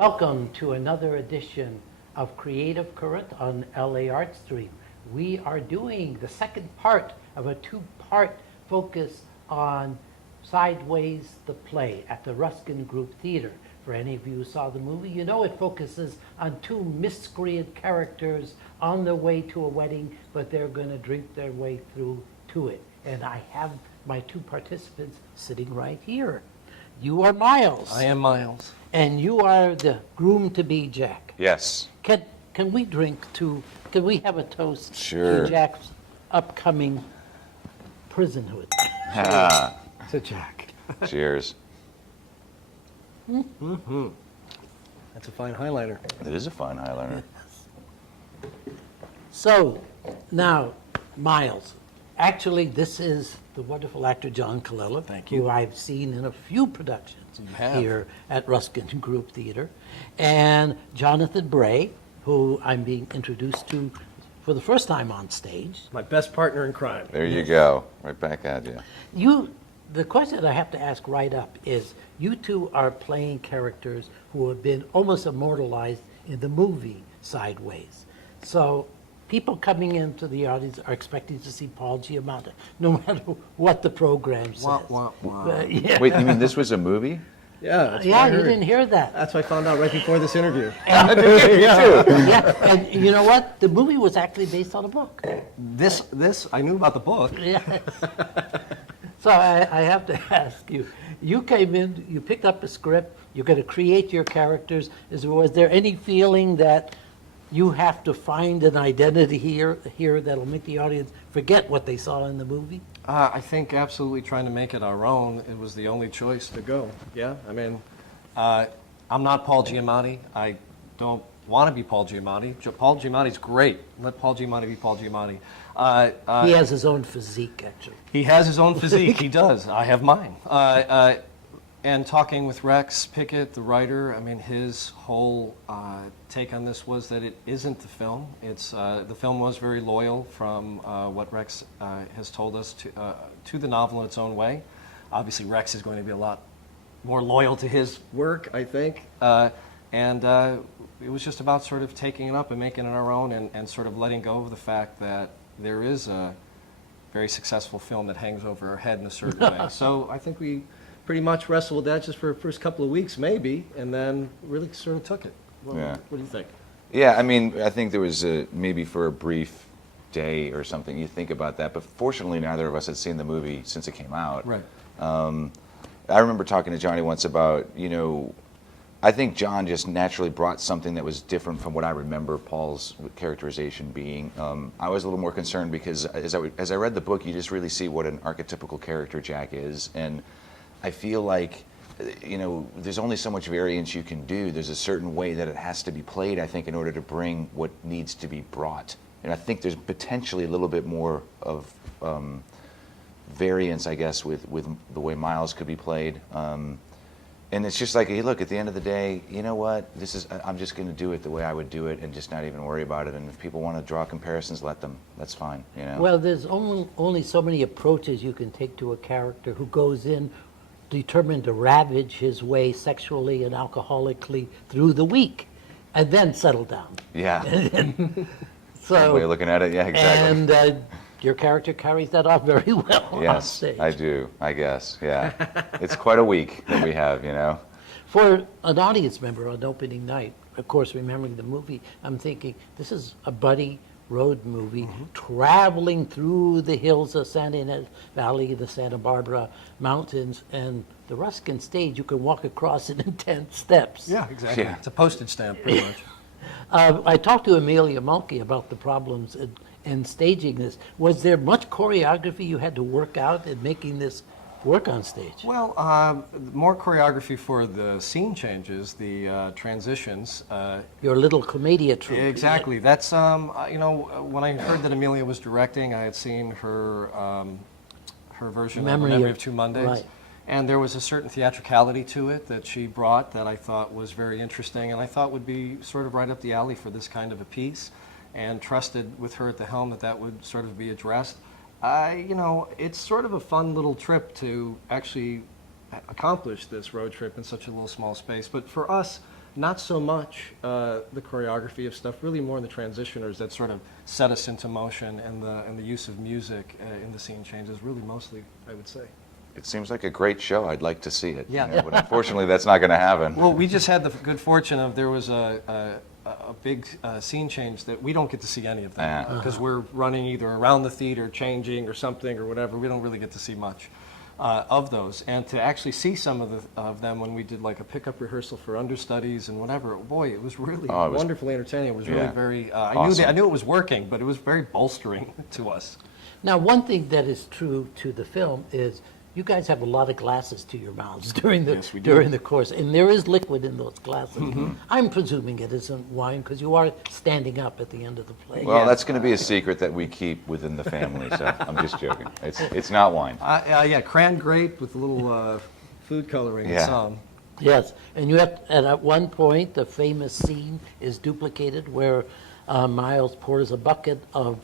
Welcome to another edition of Creative Current on LA Art Stream. We are doing the second part of a two-part focus on Sideways the Play at the Ruskin Group Theater. For any of you who saw the movie, you know it focuses on two miscreant characters on their way to a wedding, but they're going to drink their way through to it. And I have my two participants sitting right here. You are Miles. I am Miles. And you are the groom-to-be, Jack. Yes. Can we drink to, can we have a toast Sure. to Jack's upcoming prisonhood? Ah, To Jack. cheers. That's a fine highlighter. It is a fine highlighter. So, now, Miles, actually this is the wonderful actor John Colella. Thank you. Who I've seen in a few productions You have. here at Ruskin Group Theater. And Jonathan Bray, who I'm being introduced to for the first time on stage. My best partner in crime. There you go. Right back at you. The question I have to ask right up is, you two are playing characters who have been almost immortalized in the movie Sideways. So people coming into the audience are expecting to see Paul Giamatti, no matter what the program says. Wah, wah, wah. Yeah. Wait, you mean this was a movie? Yeah, that's what Yeah, I you heard. didn't hear that. That's what I found out right before this interview. Yeah, and you know what? The movie was actually based on a book. This, I knew about the book. Yes. So I have to ask you, you came in, you picked up a script, you're going to create your characters. Was there any feeling that you have to find an identity here that'll make the audience forget what they saw in the movie? I think absolutely trying to make it our own, it was the only choice to go. Yeah, I mean, I'm not Paul Giamatti. I don't want to be Paul Giamatti. Paul Giamatti's great. Let Paul Giamatti be Paul Giamatti. He has his own physique, actually. He has his own physique. He does. I have mine. And talking with Rex Pickett, the writer, I mean, his whole take on this was that it isn't the film. It's the film was very loyal from what Rex has told us to the novel in its own way. Obviously, Rex is going to be a lot more loyal to his work, I think. And it was just about sort of taking it up and making it our own, and sort of letting go of the fact that there is a very successful film that hangs over our head in a certain way. So I think we pretty much wrestled with that just for the first couple of weeks, maybe, and then really sort of took it. Well, Yeah. What do you think? Yeah, I mean, I think there was maybe for a brief day or something, you think about that. But fortunately, neither of us had seen the movie since it came out. Right. I remember talking to Johnny once about, I think John just naturally brought something that was different from what I remember Paul's characterization being. I was a little more concerned because as I read the book, you just really see what an archetypical character Jack is. And I feel like, there's only so much variance you can do. There's a certain way that it has to be played, I think, in order to bring what needs to be brought. And I think there's potentially a little bit more of variance, I guess, with the way Miles could be played. And it's just like, hey, look, at the end of the day, you know what? I'm just going to do it the way I would do it and just not even worry about it. And if people want to draw comparisons, let them. That's fine, Well, there's only so many approaches you can take to a character who goes in determined to ravage his way sexually and alcoholically through the week and then settle down. Yeah. So, Way of looking at it, yeah, exactly. And your character carries that off very well on Yes, stage. I do, I guess, yeah. It's quite a week that we have, For an audience member on opening night, of course, remembering the movie, I'm thinking, this is a buddy road movie traveling through the hills of Santa Ynez Valley, the Santa Barbara Mountains, and the Ruskin stage you can walk across in 10 steps. Yeah, exactly. Yeah. It's a postage stamp, pretty much. I talked to Amelia Mulkey about the problems in staging this. Was there much choreography you had to work out in making this work on stage? Well, more choreography for the scene changes, the transitions. Your little commedia troupe. Exactly. That's when I heard that Amelia was directing, I had seen her version of Memory of Two Mondays, right. and there was a certain theatricality to it that she brought that I thought was very interesting, and I thought would be sort of right up the alley for this kind of a piece, and trusted with her at the helm that would sort of be addressed. It's sort of a fun little trip to actually accomplish this road trip in such a little small space. But for us, Not so much the choreography of stuff, really more the transitioners that sort of set us into motion, and the use of music in the scene changes, really mostly, I would say. It seems like a great show. I'd like to see it. Yeah. But unfortunately, that's not going to happen. Well, we just had the good fortune of there was a big scene change that we don't get to see any of them because we're running either around the theater, changing or something or whatever. We don't really get to see much of those. And to actually see some of them when we did like a pickup rehearsal for understudies and whatever, boy, it was really wonderfully entertaining. It was really very, Awesome. I knew it was working, but it was very bolstering to us. Now, one thing that is true to the film is you guys have a lot of glasses to your mouths during the Yes, we do. during the course, and there is liquid in those glasses. I'm presuming it isn't wine because you are standing up at the end of the play. Well, that's going to be a secret that we keep within the family, so I'm just joking. It's not wine. Yeah, cran grape with a little food coloring and Yeah. some. Yes, and you have, and at one point, the famous scene is duplicated where Miles pours a bucket of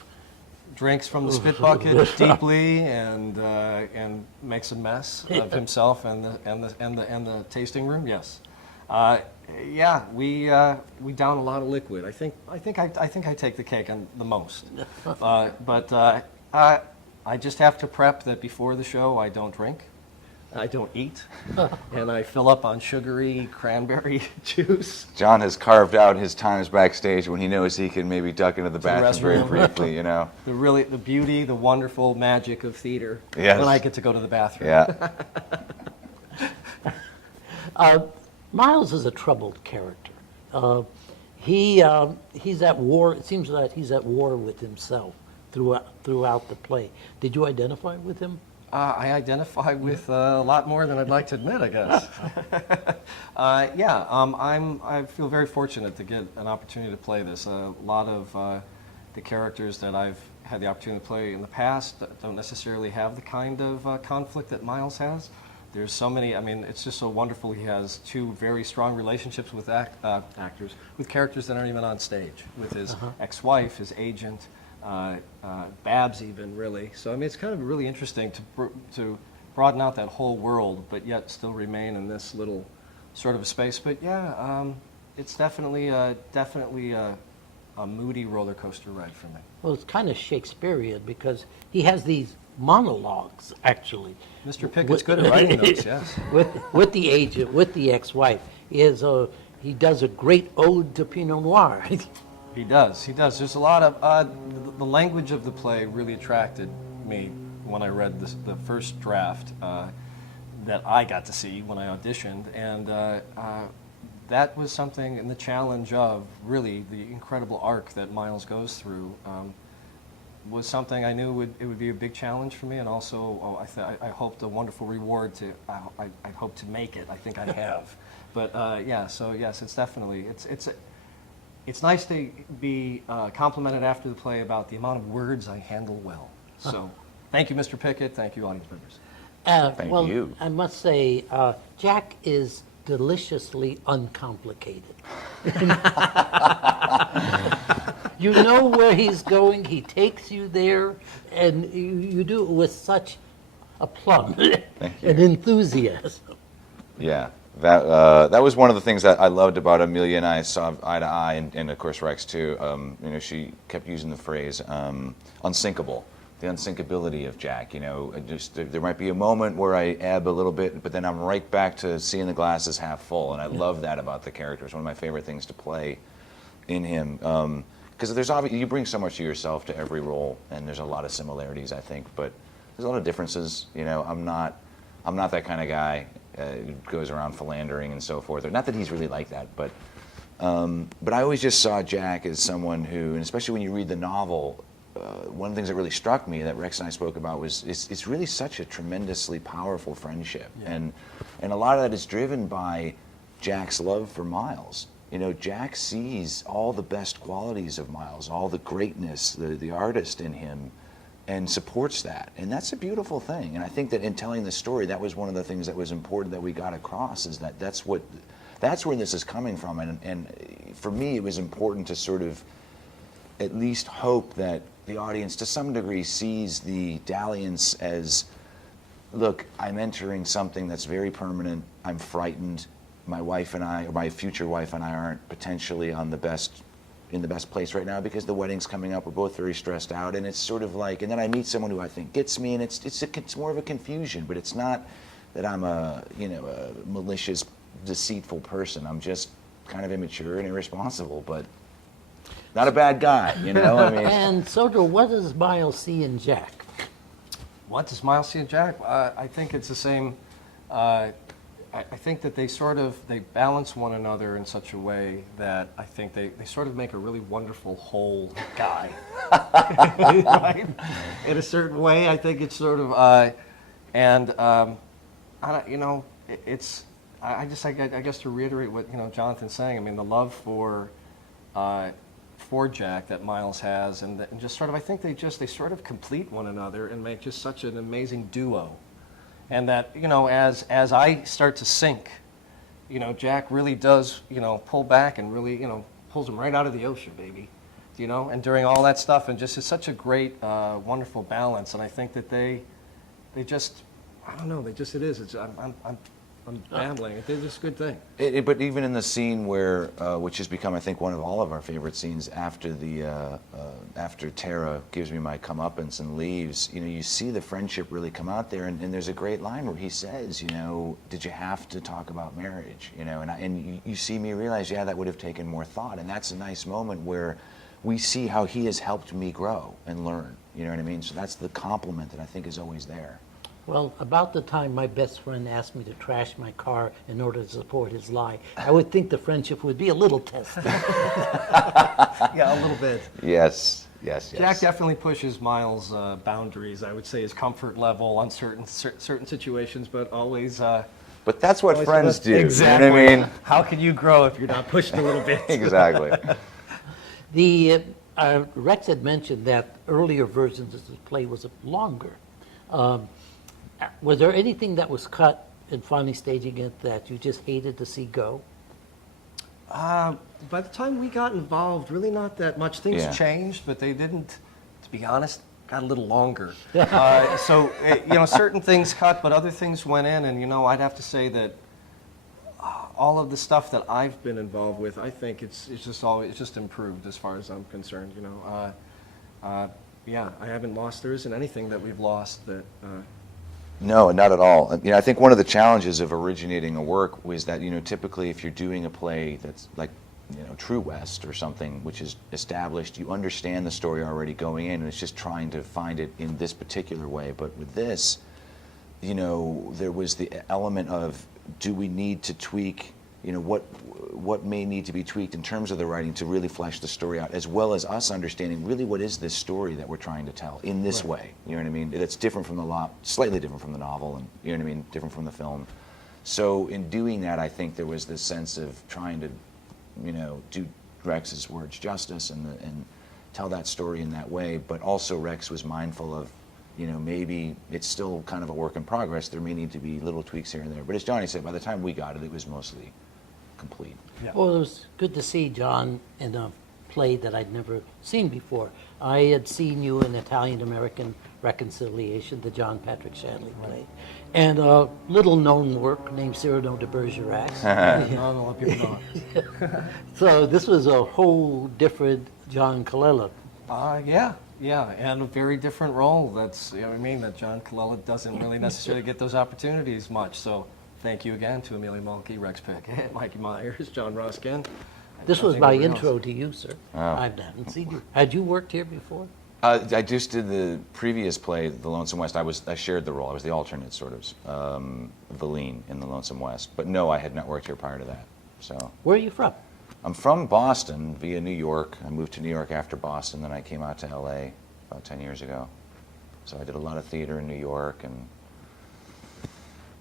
Drinks from the spit bucket deeply and makes a mess of himself and the tasting room. Yes, yeah, we down a lot of liquid. I think I take the cake on the most, but I just have to prep that before the show I don't drink. I don't eat, and I fill up on sugary cranberry juice. John has carved out his times backstage when he knows he can maybe duck into the bathroom very restroom. briefly, you know. The beauty, the wonderful magic of theater. Yes. When I get to go to the bathroom. Yeah. Miles is a troubled character. He's at war. It seems that he's at war with himself throughout the play. Did you identify with him? I identify with a lot more than I'd like to admit, I guess. I feel very fortunate to get an opportunity to play this. A lot of the characters that I've had the opportunity to play in the past don't necessarily have the kind of conflict that Miles has. There's so many, I mean, it's just so wonderful. He has two very strong relationships with actors, with characters that aren't even on stage, with his ex-wife, his agent, Babs even, really. So, I mean, it's kind of really interesting to broaden out that whole world, but yet still remain in this little sort of a space. But yeah, it's definitely a moody roller coaster ride for me. Well, it's kind of Shakespearean because he has these monologues, actually. Mr. Pickett's good at writing those, yes. With the agent, with the ex-wife. He does a great ode to Pinot Noir. He does. There's a lot of, the language of the play really attracted me when I read the first draft that I got to see when I auditioned. And that was something, and the challenge of really the incredible arc that Miles goes through was something I knew it would be a big challenge for me, and also I hoped a wonderful reward to, I hope to make it. I think I have. But yeah, so yes, it's definitely, it's nice to be complimented after the play about the amount of words I handle well. So thank you, Mr. Pickett. Thank you, audience members. Thank well, you. I must say, Jack is deliciously uncomplicated. You know where he's going, he takes you there, and you do it with such aplomb and enthusiasm. Yeah, that was one of the things that I loved about Amelia and I saw eye to eye, and of course Rex too. You know, she kept using the phrase "unsinkable," the unsinkability of Jack. You know, there might be a moment where I ebb a little bit, but then I'm right back to seeing the glasses half full, and I love that about the character. It's one of my favorite things to play in him. Because you bring so much of yourself to every role, and there's a lot of similarities, I think, but there's a lot of differences. You know, I'm not that kind of guy who goes around philandering and so forth. Not that he's really like that, but I always just saw Jack as someone who, and especially when you read the novel, one of the things that really struck me that Rex and I spoke about was it's really such a tremendously powerful friendship, and a lot of that is driven by Jack's love for Miles. You know, Jack sees all the best qualities of Miles, all the greatness, the artist in him, and supports that. And that's a beautiful thing. And I think that in telling the story, that was one of the things that was important that we got across, is that that's where this is coming from. And for me, it was important to sort of at least hope that the audience, to some degree, sees the dalliance as, look, I'm entering something that's very permanent, I'm frightened, my wife and I, or my future wife and I, aren't potentially in the best place right now because the wedding's coming up. We're both very stressed out, and it's sort of like, and then I meet someone who I think gets me, and it's more of a confusion. But it's not that I'm a malicious, deceitful person. I'm just kind of immature and irresponsible, but not a bad guy, I mean. And Soder, what does Miles see in Jack? What does Miles see in Jack? I think it's the same. I think that they balance one another in such a way that I think they sort of make a really wonderful whole guy. Right? In a certain way, I think it's sort of, I guess to reiterate what Jonathan's saying. I mean, the love for Jack that Miles has, and just sort of, I think they sort of complete one another and make just such an amazing duo. And that, as I start to sink, Jack really does, pull back and really, pulls him right out of the ocean, baby. And during all that stuff, and just it's such a great, wonderful balance. And I think that they just, I don't know, it is. I'm babbling. It's just a good thing. But even in the scene where, which has become, I think, one of all of our favorite scenes after after Tara gives me my comeuppance and leaves, you see the friendship really come out there. And there's a great line where he says, did you have to talk about marriage? And you see me realize, yeah, that would have taken more thought. And that's a nice moment where we see how he has helped me grow and learn. You know what I mean? So that's the compliment that I think is always there. Well, about the time my best friend asked me to trash my car in order to support his lie, I would think the friendship would be a little tested. Yeah, a little bit. Yes. Jack definitely pushes Miles' boundaries. I would say his comfort level on certain situations, but always. But that's what friends do. Exactly. You know what I mean? How can you grow if you're not pushed a little bit? Exactly. Rex had mentioned that earlier versions of the play was longer. Was there anything that was cut in finally staging it that you just hated to see go? By the time we got involved, really not that much. Things changed, but they didn't, to be honest, got a little longer. So, certain things cut, but other things went in, and, I'd have to say that all of the stuff that I've been involved with, I think it's just improved as far as I'm concerned, Yeah, I haven't lost, there isn't anything that we've lost that... No, not at all. I think one of the challenges of originating a work was that, typically if you're doing a play that's like, True West or something, which is established, you understand the story already going in, and it's just trying to find it in this particular way. But with this, there was the element of, do we need to tweak, what may need to be tweaked in terms of the writing to really flesh the story out, as well as us understanding really what is this story that we're trying to tell in this way. You know what I mean? It's different from slightly different from the novel, and you know what I mean, different from the film. So in doing that, I think there was this sense of trying to, do Rex's words justice and tell that story in that way. But also Rex was mindful of, maybe it's still kind of a work in progress. There may need to be little tweaks here and there. But as Johnny said, by the time we got it, it was mostly complete. Yeah. Well, it was good to see John in a play that I'd never seen before. I had seen you in Italian-American Reconciliation, the John Patrick Shanley play, and a little-known work named Cyrano de Bergerac. No, a lot of people know. So this was a whole different John Colella. Yeah, and a very different role. That's, that John Colella doesn't really necessarily get those opportunities much. So thank you again to Amelia Mulkey, Rex Pickett, Mikey Myers, John Ruskin. This was I think my everyone intro else. to you, sir. Oh. I hadn't seen you. Had you worked here before? I just did the previous play, The Lonesome West. I shared the role. I was the alternate, sort of, Valine in The Lonesome West. But no, I had not worked here prior to that. So Where are you from? I'm from Boston via New York. I moved to New York after Boston, then I came out to LA about 10 years ago. So I did a lot of theater in New York, and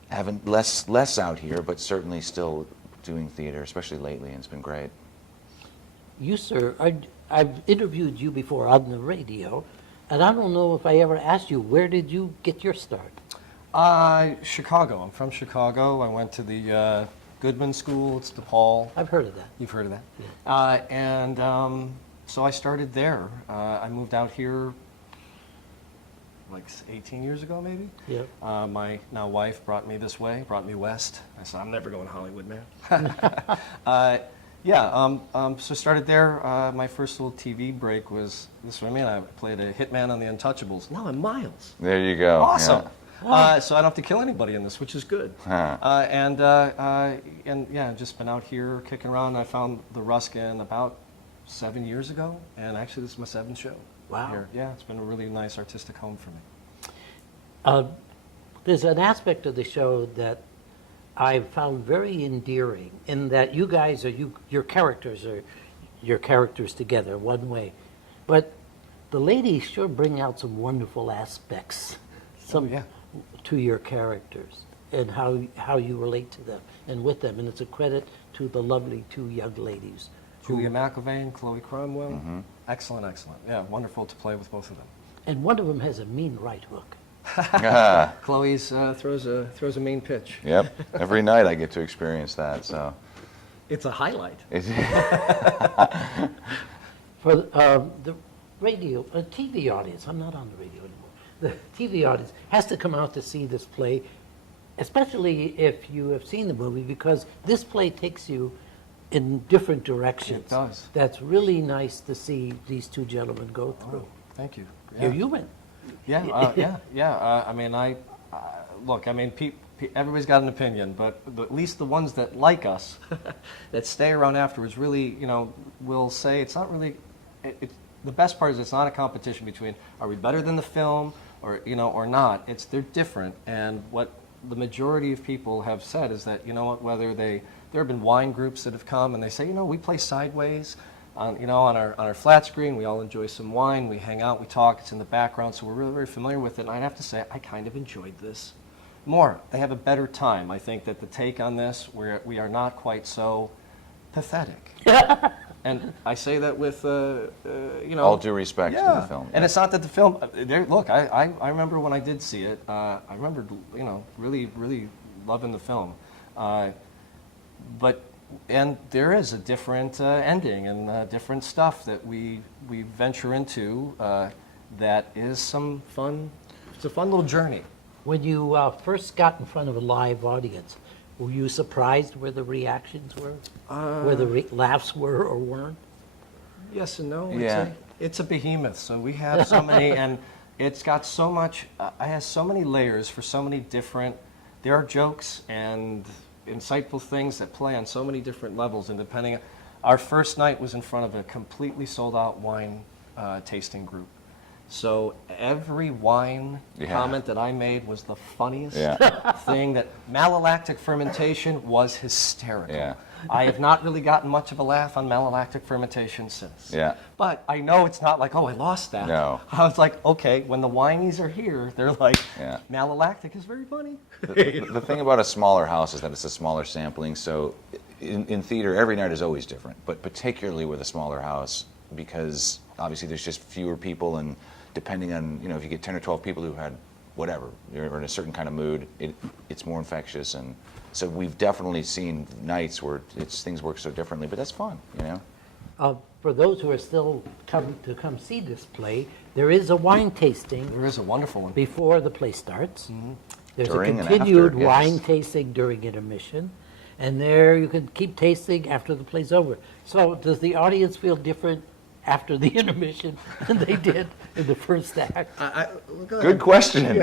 haven't less out here, but certainly still doing theater, especially lately, and it's been great. You, sir, I've interviewed you before on the radio, and I don't know if I ever asked you, where did you get your start? Chicago. I'm from Chicago. I went to the Goodman School. It's DePaul. I've heard of that. You've heard of that? Yeah. So I started there. I moved out here like 18 years ago, maybe. Yep. My now wife brought me this way, brought me west. I said, I'm never going to Hollywood, man. So started there. My first little TV break was this. I mean, I played a hitman on The Untouchables. Now I'm Miles. There you go. Awesome. Yeah. So I don't have to kill anybody in this, which is good. Huh. And yeah, just been out here kicking around. I found the Ruskin about 7 years ago, and actually this is my 7th show. Wow. Here. Yeah, it's been a really nice artistic home for me. There's an aspect of the show that I've found very endearing in that you guys your characters are your characters together one way, but the ladies sure bring out some wonderful aspects to your characters and how you relate to them and with them, and it's a credit to the lovely 2 young ladies. Julia McIlvaine and Chloe Cromwell. Excellent, excellent. Yeah, wonderful to play with both of them. And one of them has a mean right hook. Chloe's throws a mean pitch. Yep. Every night I get to experience that. So It's a highlight. For the radio, TV audience, I'm not on the radio anymore. The TV audience has to come out to see this play, especially if you have seen the movie, because this play takes you in different directions. It does. That's really nice to see these 2 gentlemen go through. Oh, thank you. You're human. Yeah, I mean, look. I mean, everybody's got an opinion, but at least the ones that like us, that stay around afterwards, really, will say it's not really. The best part is it's not a competition between are we better than the film or or not. They're different, and what the majority of people have said is that whether there have been wine groups that have come and they say we play sideways. On our flat screen, we all enjoy some wine. We hang out, we talk. It's in the background, so we're really very familiar with it. And I'd have to say, I kind of enjoyed this more. They have a better time. I think that the take on this, we are not quite so pathetic. And I say that with all due respect to the film. And it's not that the film. Look, I remember when I did see it. I remember really really loving the film, but. And there is a different ending and different stuff that we venture into that is some fun. It's a fun little journey. When you first got in front of a live audience, were you surprised where the reactions were? Where the laughs were or weren't? Yes and no. Yeah. It's a behemoth, so we have so many, and it's got so much, it has so many layers for so many different, there are jokes and insightful things that play on so many different levels, and depending, our first night was in front of a completely sold out wine tasting group. So every wine comment that I made was the funniest thing. That malolactic fermentation was hysterical. Yeah. I have not really gotten much of a laugh on malolactic fermentation since. Yeah. But I know it's not like, oh, I lost that. No. I was like, okay, when the wineys are here, they're like, Yeah. malolactic is very funny. The thing about a smaller house is that it's a smaller sampling, so in theater, every night is always different, but particularly with a smaller house, because obviously there's just fewer people, and depending on, if you get 10 or 12 people who had whatever, you're in a certain kind of mood, it's more infectious, and so we've definitely seen nights where things work so differently, but that's fun, For those who are still come see this play, there is a wine tasting There is a wonderful one. before the play starts. There's During a and continued after, yes. wine tasting during intermission, and there you can keep tasting after the play's over. So does the audience feel different after the intermission than they did in the first act? Good question.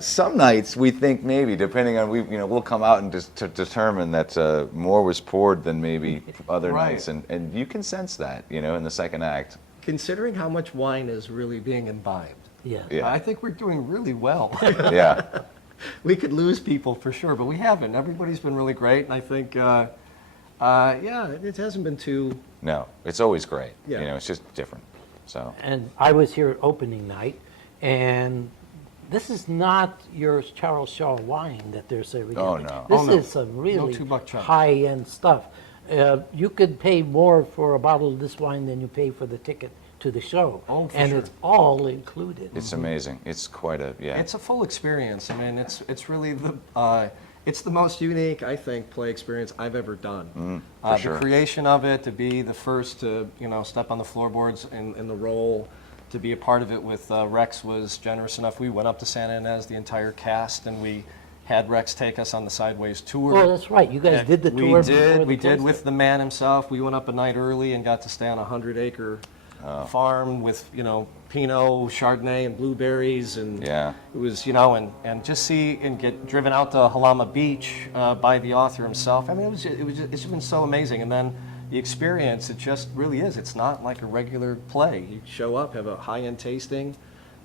Some nights we think maybe, depending on we'll come out and just to determine that more was poured than maybe other Right. nights, and you can sense that in the second act. Considering how much wine is really being imbibed, Yeah. Yeah. I think we're doing really well. Yeah, We could lose people for sure, but we haven't. Everybody's been really great, and I think, it hasn't been too. no, it's always great. Yeah. It's just different. So And I was here opening night, and this is not your Charles Shaw wine that they're serving. Oh, out. no. This Oh, no. is some really $2 chunk. high-end stuff. You could pay more for a bottle of this wine than you pay for the ticket to the show. Oh, for and sure. it's all included. it's amazing. It's quite a It's a full experience. I mean, it's really it's the most unique, I think, play experience I've ever done. sure. The creation of it, to be the first to step on the floorboards in the role, to be a part of it with Rex was generous enough. We went up to Santa Ynez, the entire cast, and we had Rex take us on the Sideways tour. Oh, that's right. You guys And did the tour. We did with the man himself. We went up a night early and got to stay on a 100-acre farm with, Pinot, Chardonnay, and blueberries, and Yeah. it was, and just see and get driven out to Halama Beach by the author himself. I mean, it's just been so amazing. And then the experience, it just really is. It's not like a regular play. You show up, have a high-end tasting.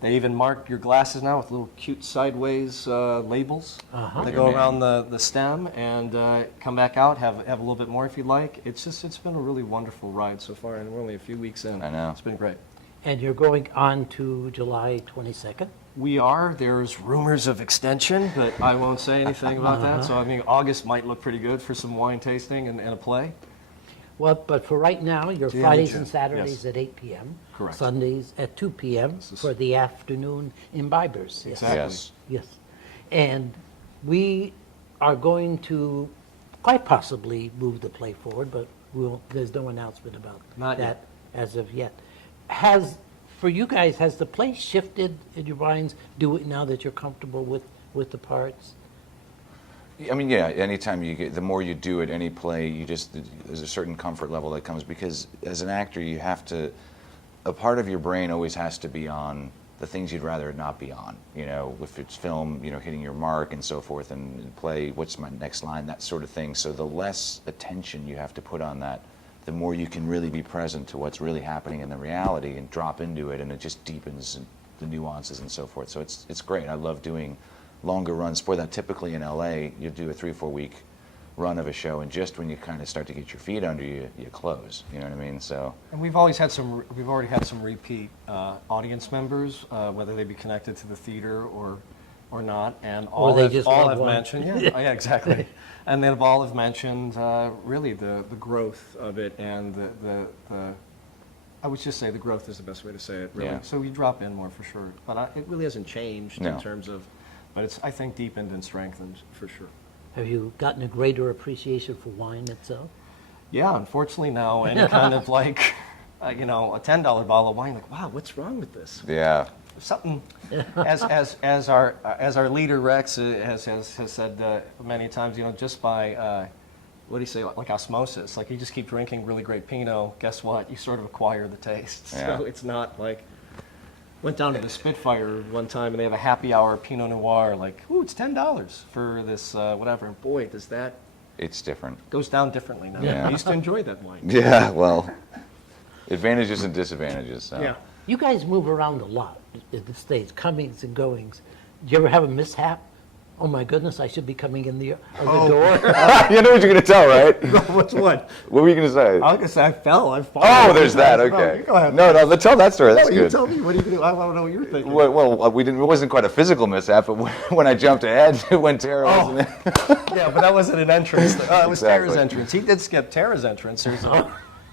They even mark your glasses now with little cute sideways labels. They go around the stem and come back out, have a little bit more if you'd like. It's been a really wonderful ride so far, and we're only a few weeks in. I know. It's been great. And you're going on to July 22nd? We are. There's rumors of extension, but I won't say anything about that. So, August might look pretty good for some wine tasting and a play. Well, but for right now, your Yeah, Fridays June. and Saturdays Yes. at 8 p.m. Correct. Sundays at 2 p.m. for the afternoon imbibers. Yes. Exactly. Yes. Yes. And we are going to quite possibly move the play forward, but there's no announcement about Not that yet. as of yet. For you guys, has the play shifted in your minds? Do it now that you're comfortable with the parts? I mean, yeah, anytime the more you do it, any play, there's a certain comfort level that comes, because as an actor, you have to, a part of your brain always has to be on the things you'd rather it not be on. If it's film, hitting your mark and so forth, and play, what's my next line, that sort of thing. So the less attention you have to put on that, the more you can really be present to what's really happening in the reality and drop into it, and it just deepens the nuances and so forth. So it's great. I love doing longer runs for that. Typically in LA, you do a 3-4 week run of a show, and just when you kind of start to get your feet under you, you close. You know what I mean? So. And we've already had some repeat audience members, whether they be connected to the theater or not, and all they have, just all love have wine. mentioned, yeah, exactly, and they've all have mentioned really the growth of it, and the I would just say the growth is the best way to say it, really. Yeah. So we drop in more for sure, but it really hasn't changed No. in terms of, but it's, I think, deepened and strengthened for sure. Have you gotten a greater appreciation for wine itself? Yeah, unfortunately now, any kind of like, a $10 bottle of wine, like, wow, what's wrong with this? Yeah. Something, as our leader Rex has said many times, just by what do you say, like osmosis, like you just keep drinking really great Pinot, guess what? You sort of acquire the taste. Yeah. So it's not like, went down to the Spitfire one time and they have a happy hour Pinot Noir, like, ooh, it's $10 for this whatever, and boy, does that It's different. goes down differently now. Yeah. I used to enjoy that wine. Yeah, well, advantages and disadvantages. So. Yeah. You guys move around a lot in the States, comings and goings. Do you ever have a mishap? Oh my goodness, I should be coming in the door. You know what you're going to tell, right? What's what? What were you going to say? I was going to say I fell. I fall. Oh, there's that. Okay. You go ahead. No, let's tell that story. That's No, you good. tell me. What are you going to do? I want to know what you're thinking. Well, we didn't. It wasn't quite a physical mishap, but when I jumped ahead, when Tara was in there. Yeah, but that wasn't an entrance. It was Exactly. Tara's entrance. He did skip Tara's entrance.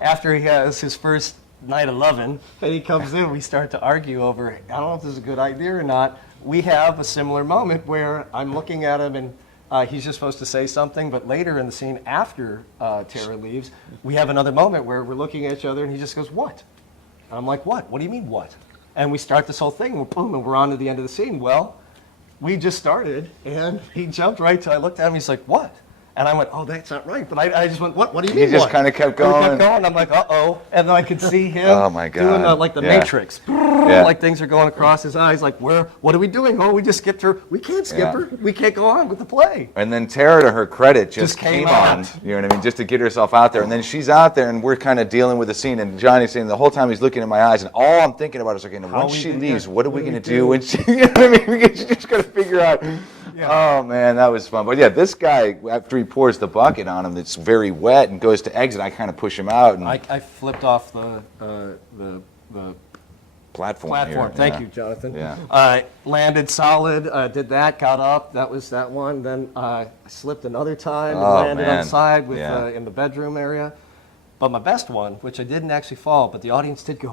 After he has his first night of loving, and he comes in, we start to argue over, I don't know if this is a good idea or not. We have a similar moment where I'm looking at him and he's just supposed to say something, but later in the scene after Tara leaves, we have another moment where we're looking at each other and he just goes, what? And I'm like, what? What do you mean, what? And we start this whole thing, and boom, and we're on to the end of the scene. Well, we just started, and he jumped right to, I looked at him, he's like, what? And I went, oh, that's not right. But I just went, what? What do you mean, He just what? kind of kept And we going. kept going. I'm like, uh-oh. And then I could see him Oh, my God. doing like the Yeah. Matrix. Yeah. Like things are going across his eyes. Like, what are we doing? Oh, we just skipped her. We can't skip Yeah. her. We can't go on with the play. And then Tara, to her credit, just came came on. out. You know what I mean? Just to get herself out there. And then she's out there, and we're kind of dealing with the scene. And Johnny's saying the whole time he's looking in my eyes, and all I'm thinking about is, okay, now, once we she gonna- leaves, yeah, what are we what do going to we do? do? When she, you know what I mean? You just got to figure out. Oh, man, that was fun. But yeah, this guy, after he pours the bucket on him that's very wet and goes to exit, I kind of push him out. And I flipped off the platform. platform. Here. Thank Yeah. you, Jonathan. Yeah. Landed solid, did that, got up. That was that one. Then I slipped another time and Oh, landed on man. the side with, Yeah. in the bedroom area. But my best one, which I didn't actually fall, but the audience did go,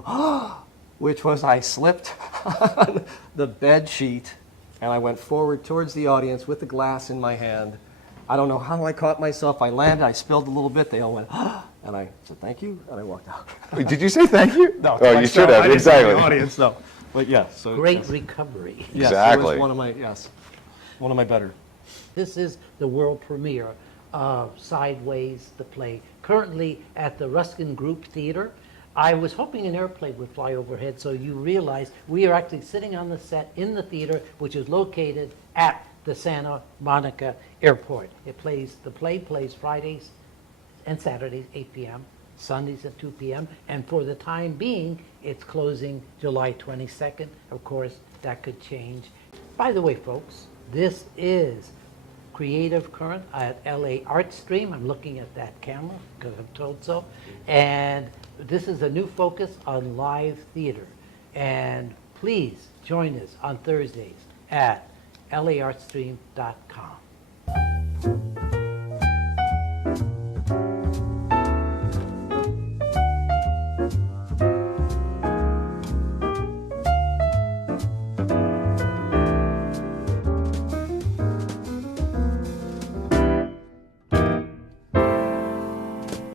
which was I slipped on the bed sheet and I went forward towards the audience with the glass in my hand. I don't know how I caught myself. I landed, I spilled a little bit. They all went, And I said, thank you, and I walked out. Wait, did you say thank you? No, Oh, you should have, I didn't say to the exactly. audience, no. But yeah, so. Great yes. recovery. Yes, it Exactly. was one of my better. This is the world premiere of Sideways, the play, currently at the Ruskin Group Theater. I was hoping an airplane would fly overhead so you realize we are actually sitting on the set in the theater, which is located at the Santa Monica Airport. The play plays Fridays and Saturdays, 8 p.m., Sundays at 2 p.m., and for the time being, it's closing July 22nd. Of course, that could change. By the way, folks, this is Creative Current at LA Art Stream. I'm looking at that camera because I'm told so. And this is a new focus on live theater. And please join us on Thursdays at laartstream.com.